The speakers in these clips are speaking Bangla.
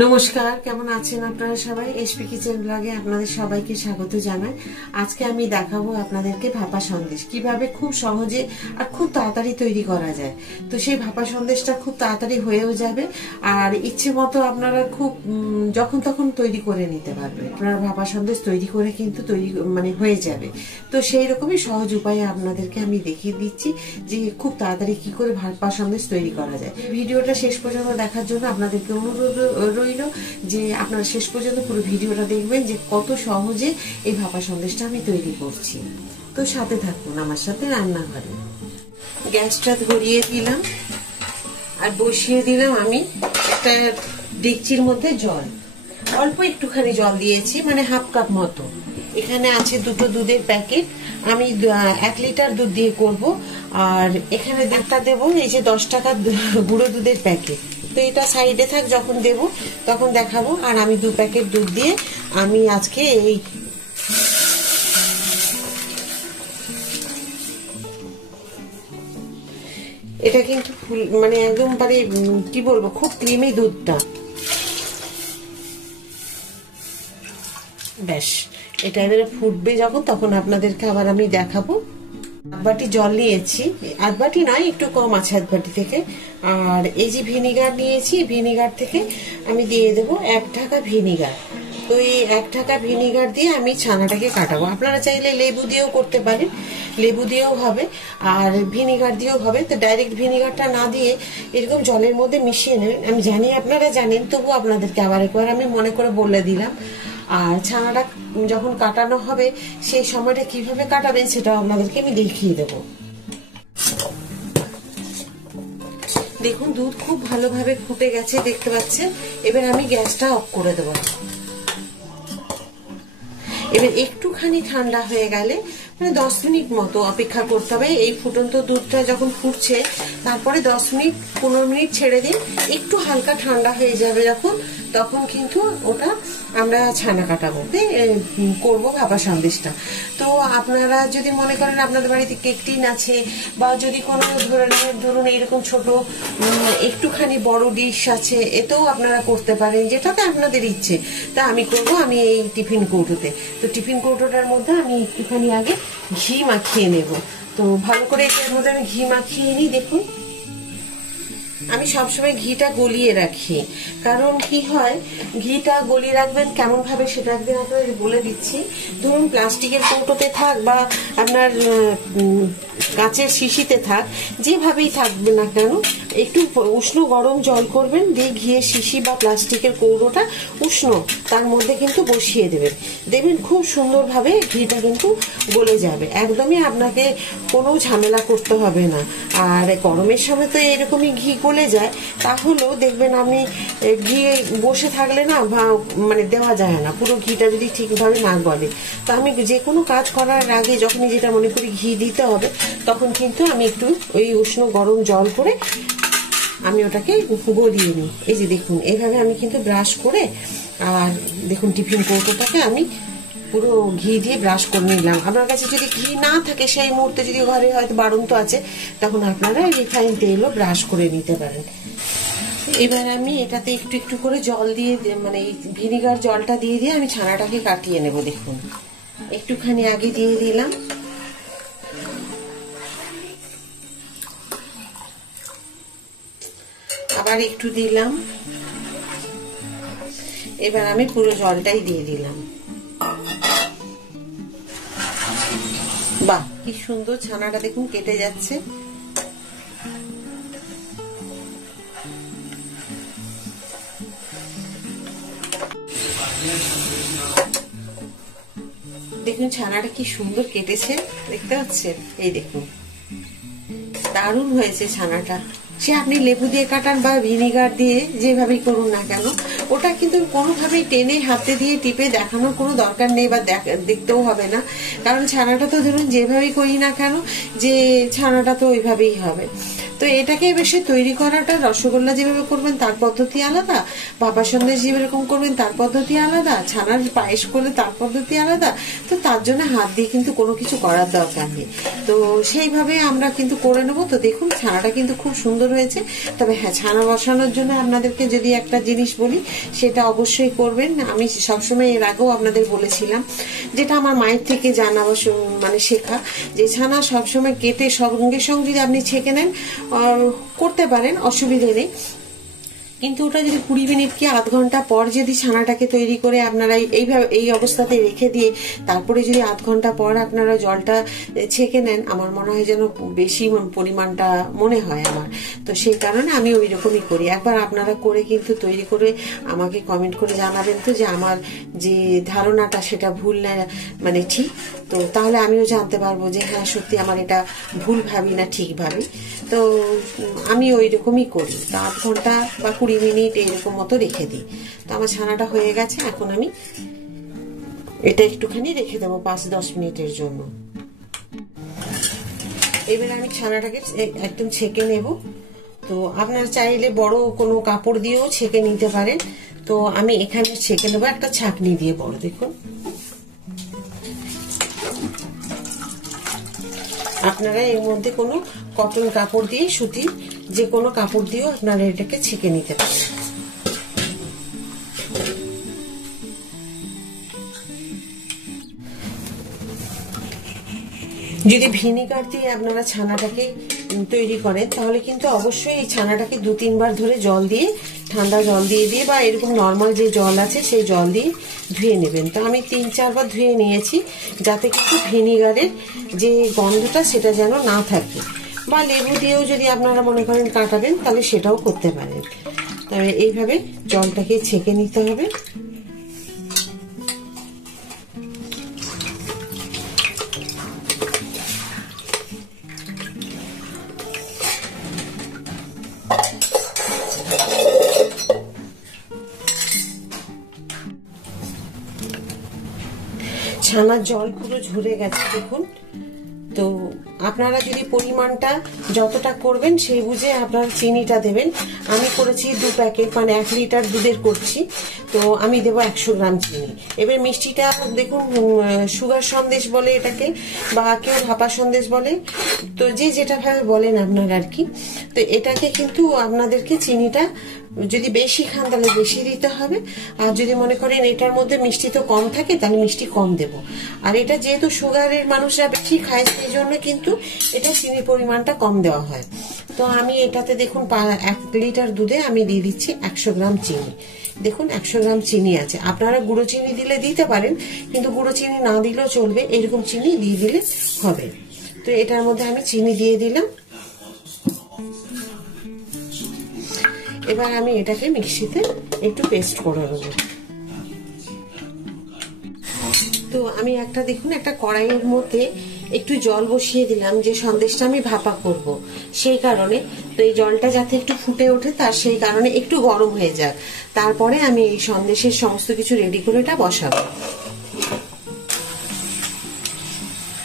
নমস্কার, কেমন আছেন আপনারা সবাই? এসপি কিচেন ব্লগে আপনাদের সবাইকে স্বাগত জানাই। আজকে আমি দেখাবো আপনাদেরকে ভাপা সন্দেশ কিভাবে খুব সহজে আর খুব তাড়াতাড়ি তৈরি করা যায়। তো সেই ভাপা সন্দেশটা খুব তাড়াতাড়ি হয়েও যাবে আর ইচ্ছে মতো আপনারা খুব যখন তখন তৈরি করে নিতে পারবেন। আপনারা ভাপা সন্দেশ তৈরি করে কিন্তু হয়ে যাবে। তো সেই রকমই সহজ উপায়ে আপনাদেরকে আমি দেখিয়ে দিচ্ছি যে খুব তাড়াতাড়ি কি করে ভাপা সন্দেশ তৈরি করা যায়। ভিডিওটা শেষ পর্যন্ত দেখার জন্য আপনাদেরকে অনুরোধ রইল যে আপনারা শেষ পর্যন্ত পুরো ভিডিওটা দেখবেন যে কত সহজে এই ভাপা সন্দেশটা আমি তৈরি করছি। তো সাথে থাকুন আমার সাথে রান্নাঘরে। গ্যাসটা ধরিয়ে দিলাম আর বসিয়ে দিলাম আমি একটা ডেকচির মধ্যে জল, অল্প একটুখানি জল দিয়েছি, মানে হাফ কাপ মতো। এখানে আছে দুটো দুধের প্যাকেট, আমি 1 লিটার দুধ দিয়ে করব। আর এখানে একটা দেবো এই যে 10 টাকার গুঁড়ো দুধের প্যাকেট। তো এটা সাইডে থাক, যখন দেব তখন দেখাবো। আর আমি 2 প্যাকেট দুধ দিয়ে আমি আজকে এই এটা কিন্তু একদম কি বলবো, খুব ক্রিমি দুধটা। ব্যাস, এটা এবারে ফুটবে যখন, তখন আপনাদেরকে আবার আমি দেখাবো। 1 বাটি জল নিয়েছি, 1 বাটি নয়, একটু কম আছে 1 বাটি থেকে। আর এই যে ভিনিগার নিয়েছি, ভিনিগার থেকে আমি দিয়ে দেবো 1 ঢাকা ভিনিগার। তো এই 1 ঢাকা ভিনিগার দিয়ে আমি ছানাটাকে কাটাবো। আপনারা চাইলে লেবু দিয়েও করতে পারেন, লেবু দিয়েও হবে আর ভিনিগার দিয়েও হবে। তো ডাইরেক্ট ভিনিগারটা না দিয়ে এরকম জলের মধ্যে মিশিয়ে নেবেন। আমি জানি আপনারা জানেন, তবু আপনাদেরকে আবার একবার আমি মনে করে বলে দিলাম। আর ছানাটা যখন কাটানো হবে সেই সময়টা কিভাবে কাটাবেন সেটা আপনাদেরকে আমি দেখিয়ে দেব। দেখুন, দুধ খুব ভালোভাবে ফুটে গেছে, দেখতে পাচ্ছেন। এবার আমি গ্যাসটা অফ করে দেব। এবার একটুখানি ঠান্ডা হয়ে গেলে 10 মিনিট মতো অপেক্ষা করতে হবে। এই ফুটন্ত দুধটা যখন ফুটছে তারপরে 10 মিনিট 15 মিনিট ছেড়ে দিন। একটু হালকা ঠান্ডা হয়ে যাবে যখন, তখন কিন্তু ওটা আমরা ছানা কাটাবো করবো ভাপা সন্দেশটা। তো আপনারা যদি মনে করেন আপনাদের বাড়িতে কেক টিন আছে, বা যদি কোনো ধরুন এইরকম ছোট একটুখানি বড় ডিশ আছে, এতেও আপনারা করতে পারেন, যেটাতে আপনাদের ইচ্ছে। তা আমি করবো আমি এই টিফিন কৌটোতে। তো টিফিন কৌটোটার মধ্যে আমি একটুখানি আগে ঘি মাখিয়ে নেব। তো ভালো করে এটার মধ্যে আমি ঘি মাখিয়ে নিই। দেখুন, আমি সবসময় ঘিটা গলিয়ে রাখি, কারণ কি হয়, ঘিটা গলিয়ে রাখবেন কেমন ভাবে সেটা একদিন আপনাদের বলে দিচ্ছি। ধরুন প্লাস্টিকের কৌটোতে থাক বা আপনার কাঁচের শিশিতে থাক, যেভাবেই থাকবে না কেন, একটু উষ্ণ গরম জল করবেন, দিয়ে ঘিয়ের শিশি বা প্লাস্টিকের কৌটোটা উষ্ণ, তার মধ্যে কিন্তু বসিয়ে দেবেন। দেখবেন খুব সুন্দরভাবে ঘিটা কিন্তু গলে যাবে, একদমই আপনাকে কোনো ঝামেলা করতে হবে না। আর গরমের সময় তো এরকমই ঘি গলে যায়, তাহলেও দেখবেন আপনি ঘি বসে থাকলে না দেওয়া যায় না, পুরো ঘিটা যদি ঠিকভাবে না গলে। তো আমি যে কোনো কাজ করার আগে যখনই যেটা মনে করি ঘি দিতে হবে, তখন কিন্তু আমি একটু ওই উষ্ণ গরম জল করে আমি ওটাকে গলিয়ে নিই। এই যে দেখুন, এইভাবে আমি কিন্তু ব্রাশ করে, আর দেখুন টিফিন কৌটোটাকে আমি পুরো ঘি দিয়ে ব্রাশ করে নিলাম। আপনার কাছে যদি ঘি না থাকে, সেই মুহূর্তে যদি ঘরে হয়তো বাড়ন্ত আছে, তখন আপনারা রিফাইন তেলও ব্রাশ করে নিতে পারেন। এবার আমি এটাতে একটু একটু করে জল দিয়ে, ভিনিগার জলটা দিয়ে দিয়ে আমি ছানাটাকে কাটিয়ে নেব। দেখুন, একটুখানি আগে দিয়ে দিলাম, আবার একটু দিলাম, এবার আমি পুরো জলটাই দিয়ে দিলাম। বাহ, কি সুন্দর ছানাটা দেখুন কেটে যাচ্ছে। দেখুন ছানাটা কি সুন্দর কেটেছে, দেখতে পাচ্ছেন? এই দেখুন, দারুণ হয়েছে ছানাটা। সে আপনি লেবু দিয়ে কাটান বা ভিনিগার দিয়ে যেভাবেই করুন না কেন, ওটা কিন্তু কোনোভাবেই টেনে হাতে দিয়ে টিপে দেখানোর কোনো দরকার নেই, বা দেখতেও হবে না। কারণ ছানাটা তো ধরুন যেভাবেই করি না কেন, যে ছানাটা তো ওইভাবেই হবে। তো এটাকে বেশি তৈরি করাটা, রসগোল্লা যেভাবে করবেন তার পদ্ধতি আলাদা, ভাপা সন্দেশ যেরকম করবেন তার পদ্ধতি আলাদা, ছানার পায়েস করলে তার পদ্ধতি আলাদা। তো তার জন্য হাত দিয়ে কিন্তু কোনো কিছু করার দরকার নেই। তো সেইভাবে আমরা কিন্তু করে নেবো। তো দেখুন ছানাটা কিন্তু খুব সুন্দর হয়েছে। তবে হ্যাঁ, ছানা বসানোর জন্য আপনাদেরকে যদি একটা জিনিস বলি, সেটা অবশ্যই করবেন। আমি সবসময় এর আগেও আপনাদের বলেছিলাম, যেটা আমার মায়ের থেকে জানা বা মানে শেখা, যে ছানা সবসময় কেটে সঙ্গে সঙ্গে যদি আপনি ছেঁকে নেন করতে পারেন, অসুবিধে নেই। কিন্তু ওটা যদি 20 মিনিট কি আধ ঘন্টা পর যদি ছানাটাকে তৈরি করে আপনারা এইভাবে এই অবস্থাতে রেখে দিয়ে তারপরে যদি আধ ঘন্টা পর আপনারা জলটা ছেঁকে নেন, আমার মনে হয় যেন বেশি পরিমাণটা মনে হয় আমার। তো সেই কারণে আমি ওই রকমই করি। একবার আপনারা করে কিন্তু তৈরি করে আমাকে কমেন্ট করে জানাবেন তো যে আমার যে ধারণাটা সেটা ভুল না মানে ঠিক। তো তাহলে আমিও জানতে পারবো যে হ্যাঁ সত্যি আমার এটা ভুল ভাবি না ঠিক ভাবি। তো আমি ওই রকমই করি। তো আধ ঘন্টা বা 20 মিনিট এইরকম মতো রেখে দিই। তো আমার ছানাটা হয়ে গেছে। এখন আমি এটা একটুখানি রেখে দেবো 5-10 মিনিটের জন্য। এবার আমি ছানাটাকে একদম ছেঁকে নেব। তো আপনারা চাইলে বড় কোনো কাপড় দিয়েও ছেঁকে নিতে পারেন। তো আমি এখানে ছেঁকে নেবো একটা ছাঁকনি দিয়ে বড়। দেখুন আপনারা এর মধ্যে কোনো কটন কাপড় দিয়ে, সুতির যে কোনো কাপড় দিয়েও আপনারা এটাকে ছেঁকে নিতে পারেন। যদি ভিনিগার দিয়ে আপনারা ছানাটাকে তৈরি করেন তাহলে কিন্তু অবশ্যই এই ছানাটাকে 2-3 বার ধরে জল দিয়ে, ঠান্ডা জল দিয়ে বা এরকম নর্মাল যে জল আছে সেই জল দিয়ে ধুয়ে নেবেন। তো আমি 3-4 বার ধুয়ে নিয়েছি, যাতে কিন্তু ভিনিগারের যে গন্ধটা সেটা যেন না থাকে। বা লেবু দিয়েও যদি আপনারা মনে করেন কাটাবেন তাহলে সেটাও করতে পারেন। তবে এইভাবে জলটাকে ছেঁকে নিতে হবে। ছানার জল পুরো ঝরে গেছে দেখুন। তো আপনারা যদি পরিমাণটা যতটা করবেন সেই বুঝে আপনারা চিনিটা দেবেন। আমি করেছি 2 প্যাকেট, মানে 1 লিটার দুধের করছি। তো আমি দেবো 100 গ্রাম চিনি। এবার মিষ্টিটা দেখুন, সুগার সন্দেশ বলে এটাকে, বা কেউ ভাপা সন্দেশ বলে, তো যে যেটা ভাবে বলেন আপনারা আর কি। তো এটাকে কিন্তু আপনাদেরকে চিনিটা যদি বেশি খান তাহলে বেশি দিতে হবে। আর যদি মনে করেন এটার মধ্যে মিষ্টি তো কম থাকে তাহলে মিষ্টি কম দেব। আর এটা যেহেতু সুগারের মানুষরা বেশি খায় সেই জন্য কিন্তু এটা চিনির পরিমাণটা কম দেওয়া হয়। তো আমি এটাতে দেখুন 1 লিটার দুধে আমি দিয়ে দিচ্ছি 100 গ্রাম চিনি। দেখুন 100 গ্রাম চিনি আছে। আপনারা গুঁড়ো চিনি দিলে দিতে পারেন, কিন্তু গুঁড়ো চিনি না দিলেও চলবে, এরকম চিনি দিয়ে দিলে হবে। তো এটার মধ্যে আমি চিনি দিয়ে দিলাম। এবার আমি এটাকে মিক্সিতে একটু পেস্ট করে নেব। তো আমি একটা দেখুন একটা কড়াইয়ের মধ্যে একটু জল বসিয়ে দিলাম, যে সন্দেশটা আমি ভাপা করব সেই কারণে। তো এই জলটা যাতে একটু ফুটে ওঠে তার সেই কারণে একটু গরম হয়ে যাক, তারপরে আমি এই সন্দেশের সমস্ত কিছু রেডি করে এটা বসাবো।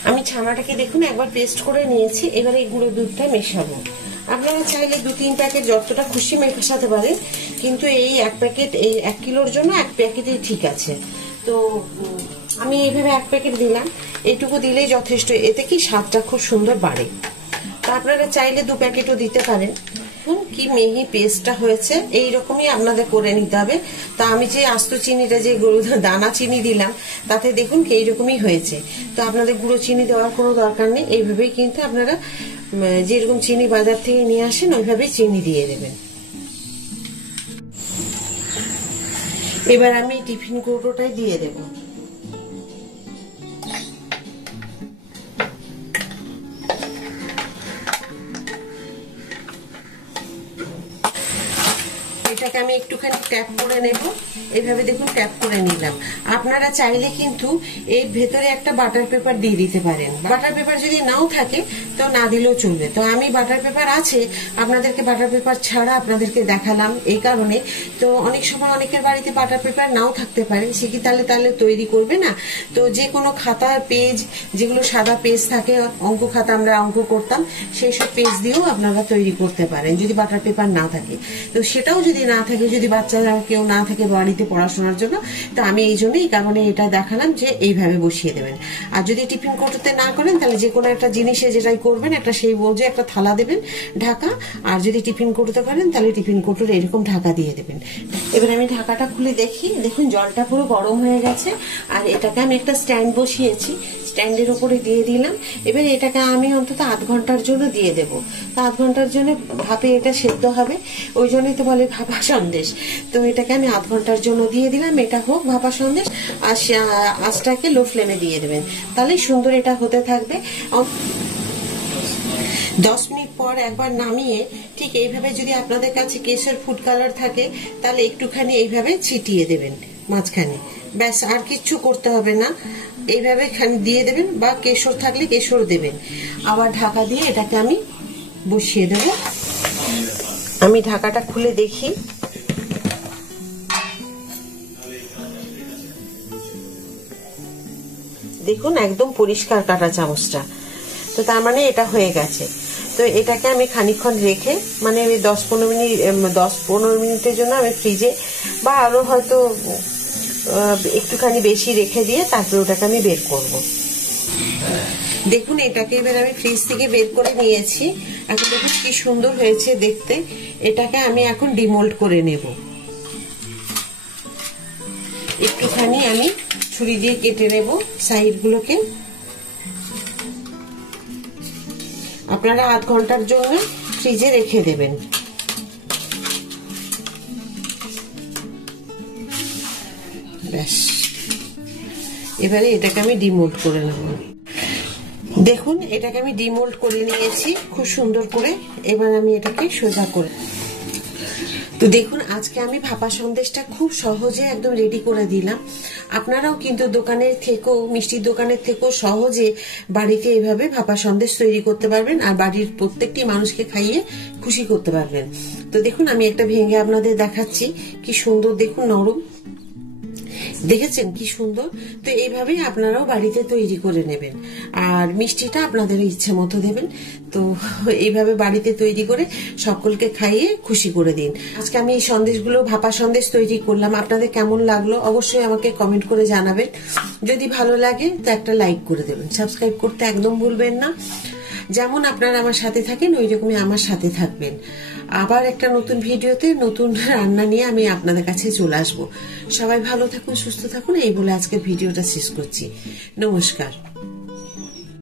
আমি ছানাটাকে দেখুন একবার পেস্ট করে নিয়েছি। এবার এই গুঁড়ো দুধটা মেশাবো। আপনারা চাইলে 2-3 প্যাকেট যতটা খুশি মেশাতে পারেন, কিন্তু এই 1 প্যাকেট, এই 1 কিলোর জন্য 1 প্যাকেটই ঠিক আছে। তো আমি এইভাবে 1 প্যাকেট দিলাম, এইটুকু দিলেই যথেষ্ট। এতে কি স্বাদটা খুব সুন্দর বাড়ে। তো আপনারা চাইলে 2 প্যাকেটও দিতে পারেন। কি মিহি পেস্টটা হয়েছে, এইরকমই আপনাদের করে নিতে হবে। তা আমি যে আস্ত চিনিটা, যে দানা চিনি দিলাম, তাতে দেখুন কি এইরকমই হয়েছে। তো আপনাদের গুঁড়ো চিনি দেওয়ার কোনো দরকার নেই। এইভাবেই কিন্তু আপনারা যেরকম চিনি বাজার থেকে নিয়ে আসেন ওইভাবেই চিনি দিয়ে দেবেন। এবার আমি টিফিন কৌটোটায় দিয়ে দেব। এটা এটাকে আমি একটুখানি ট্যাপ করে নেব। এইভাবে দেখুন ট্যাপ করে নিলাম। আপনারা চাইলে কিন্তু এর ভেতরে একটা বাটার পেপার দিয়ে দিতে পারেন। বাটার পেপার যদি নাও থাকে তো না দিলেও চলবে। তো আমি বাটার পেপার আছে, আপনাদেরকে বাটার পেপার ছাড়া আপনাদেরকে দেখালাম এই কারণে। তো অনেক সময় অনেকের বাড়িতে বাটার পেপার নাও থাকতে পারে, সে কি তাহলে তৈরি করবে না? তো যে কোনো খাতার পেজ, যেগুলো সাদা পেজ থাকে, অঙ্ক খাতা আমরা অঙ্ক করতাম, সেই সব পেজ দিয়েও আপনারা তৈরি করতে পারেন যদি বাটার পেপার না থাকে। তো সেটাও যদি না থাকে, যদি বাচ্চারা কেউ না থাকে বাড়িতে পড়াশোনার জন্য, তো আমি এই কারণে এটা দেখালাম যে এইভাবে বসিয়ে দেবেন। আর যদি টিফিন কৌটোতে না করেন তাহলে যে কোনো একটা জিনিসে যেটাই করবেন একটা সেই বোঝে একটা থালা দেবেন ঢাকা। আর যদি টিফিন কৌটোতে করেন তাহলে টিফিন কৌটোর এরকম ঢাকা দিয়ে দেবেন। এবার আমি ঢাকাটা খুলে দেখি, দেখুন জলটা পুরো গরম হয়ে গেছে। আর এটাকে আমি একটা স্ট্যান্ড বসিয়েছি, স্ট্যান্ডের উপরে দিয়ে দিলাম। এবার এটাকে আমি অন্তত 8 ঘন্টার জন্য দিয়ে দেব। তো 8 ঘন্টার জন্য ভাপে এটা সেদ্ধ হবে, ওই জন্যই তো বলে ভাপা সন্দেশ। তো এটাকে আমি 8 ঘন্টার জন্য দিয়ে দিলাম। এটা হোক ভাপা সন্দেশ। আর আঁচটাকে লো ফ্লেমে দিয়ে দেবেন, তাহলেই সুন্দর এটা হতে থাকবে। 10 মিনিট পর একবার নামিয়ে ঠিক এইভাবে, যদি আপনাদের কাছে কেশর ফুড কালার থাকে তাহলে একটুখানি এইভাবে ছিটিয়ে দেবেন মাঝখানে, ব্যাস আর কিচ্ছু করতে হবে না। এইভাবে দিয়ে দেবেন, বা কেশর থাকলে কেশর দেবেন। আবার ঢাকা দিয়ে এটাকে আমি বসিয়ে দেব। আমি ঢাকাটা খুলে দেখি, দেখুন একদম পরিষ্কার কাটা চামচটা। তো তার মানে এটা হয়ে গেছে। তো এটাকে আমি খানিকক্ষণ রেখে, মানে 10-15 মিনিটের জন্য আমি ফ্রিজে বা আরো হয়তো একটুখানি বেশি রেখে দিয়ে তারপরে ওটাকে আমি বের করব। দেখুন এটাকে এবার আমি ফ্রিজ থেকে বের করে নিয়েছি। এখন দেখুন কি সুন্দর হয়েছে দেখতে। এটাকে আমি এখন ডিমোল্ড করে নেব। একটুখানি আমি ছুরি দিয়ে কেটে নেব সাইডগুলোকে। আপনারা 8 ঘন্টার জন্য ফ্রিজে রেখে দেবেন। ব্যাস, এবারে এটাকে আমি ডিমোল্ড করে নেব। দেখুন এটাকে আমি ডিমোল্ড করে নিয়েছি খুব সুন্দর করে। এবার আমি এটাকে সোজা করে, তো দেখুন আজকে আমি ভাপা সন্দেশটা খুব সহজে একদম রেডি করে দিলাম। আপনারাও কিন্তু দোকানের থেকেও, মিষ্টির দোকানের থেকেও সহজে বাড়িতে এভাবে ভাপা সন্দেশ তৈরি করতে পারবেন আর বাড়ির প্রত্যেকটি মানুষকে খাইয়ে খুশি করতে পারবেন। তো দেখুন আমি একটা ভেঙে আপনাদের দেখাচ্ছি, কি সুন্দর দেখুন, নরম, দেখেছেন কি সুন্দর। তো এইভাবেই আপনারাও বাড়িতে তৈরি করে নেবেন। আর মিষ্টিটা আপনাদের ইচ্ছে মতো দেবেন। তো এইভাবে বাড়িতে তৈরি করে সকলকে খাইয়ে খুশি করে দিন। আজকে আমি এই সন্দেশগুলো, ভাপা সন্দেশ তৈরি করলাম। আপনাদের কেমন লাগলো অবশ্যই আমাকে কমেন্ট করে জানাবেন। যদি ভালো লাগে তো একটা লাইক করে দেবেন, সাবস্ক্রাইব করতে একদম ভুলবেন না। যেমন আপনারা আমার সাথে থাকেন ওই রকমই আমার সাথে থাকবেন। আবার একটা নতুন ভিডিওতে নতুন রান্না নিয়ে আমি আপনাদের কাছে চলে আসবো। সবাই ভালো থাকুন, সুস্থ থাকুন, এই বলে আজকের ভিডিওটা শেষ করছি। নমস্কার।